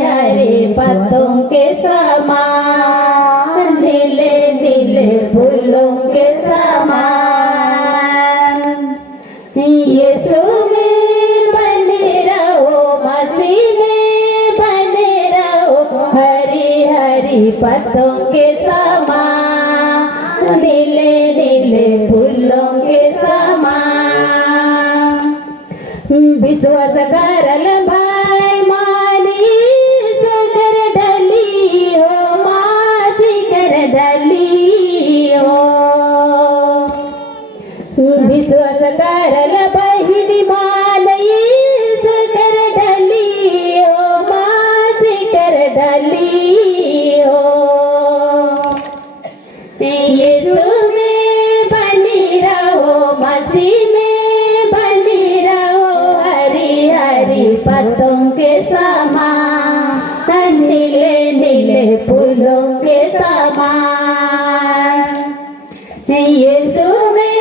हरे पत्तों के समान, नीले नीले फूलों के समान। यीशु में बने रहो, मसीह में बने रहो, हरी हरी पत्तों के समान, नीले नीले फूलों के समान। विश्वास करल भाई मानी सकर ढली हो, मासी कर ढली हो। विश्वास करल बहिन मानी सकर ढली हो, मासी कर ढली हो। यीशु में बनी रहो, मसीह में बनी रहो, हरी हरी पत्तों के समान, नीले नीले फूलों के समान। यीशु में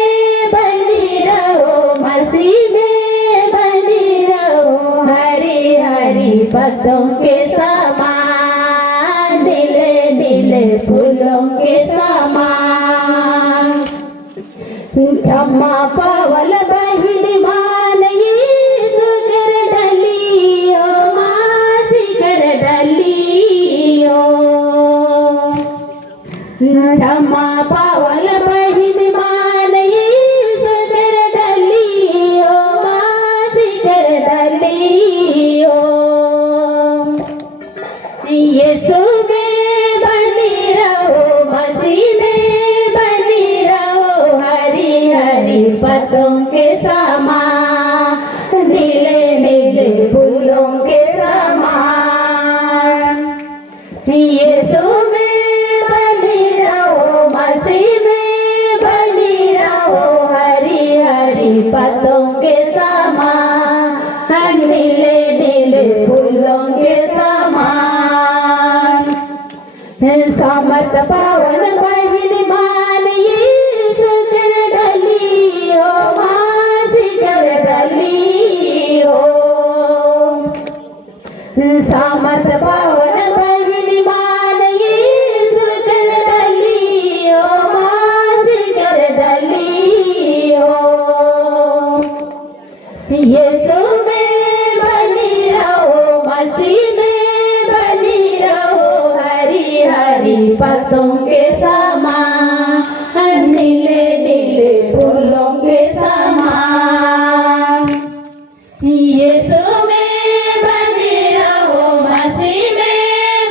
बनी रहो, मसीह में बनी रहो, हरी हरी पत्तों के समान, नीले नीले फूलों के समान। क्षमा पावल बहिन मान यीशु कर ढली हो, मासी कर ढली हो। क्षमा पावल बहिन मान यीशु कर ढली हो, मासी कर ढली हो। यीशु में बनी रहो, मसीह में बनी रहो, हरी हरी पत्तों के समान, नीले नीले फूलों के समान। यीशु में बनी रहो, मसीह में बनी रहो, हरी हरी पत्तों के समान, नीले नीले फूलों के समान। समत पावन बहिन मान यीशु कर ढली हो, मासी कर ढली हो। समत पावन बहिन मान यीशु कर ढली हो, मासी कर ढली हो। यीशु में बनी रहो, मसीह में बनी रहो, हरी हरी पत्तों के समान, नीले नीले फूलों के समान। यीशु में बने रहो, मसीह में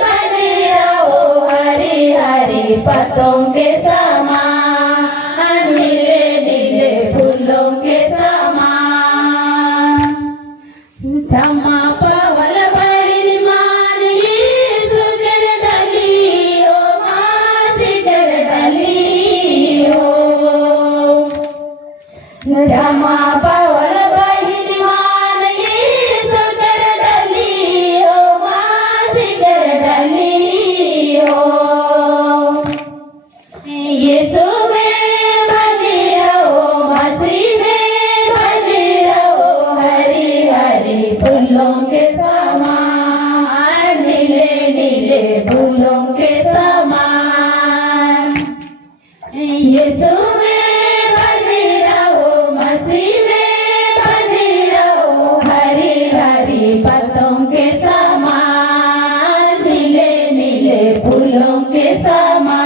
बने रहो, हरी हरी पत्तों के समान, नीले नीले फूलों के समान। क्षमा पावल बहिन मान यीशु कर ढली हो, मासी कर ढली हो। क्षमा पावल बहिन मान यीशु कर ढली हो, मासी कर ढली हो। यीशु में बने रहो, मसीह में बने रहो, हरी हरी फूलों के समान, नीले नीले फूलों के समान। यीशु में बने रहो, मसीह में बने रहो, हरी हरी पत्तों के समान, नीले नीले फूलों के समान।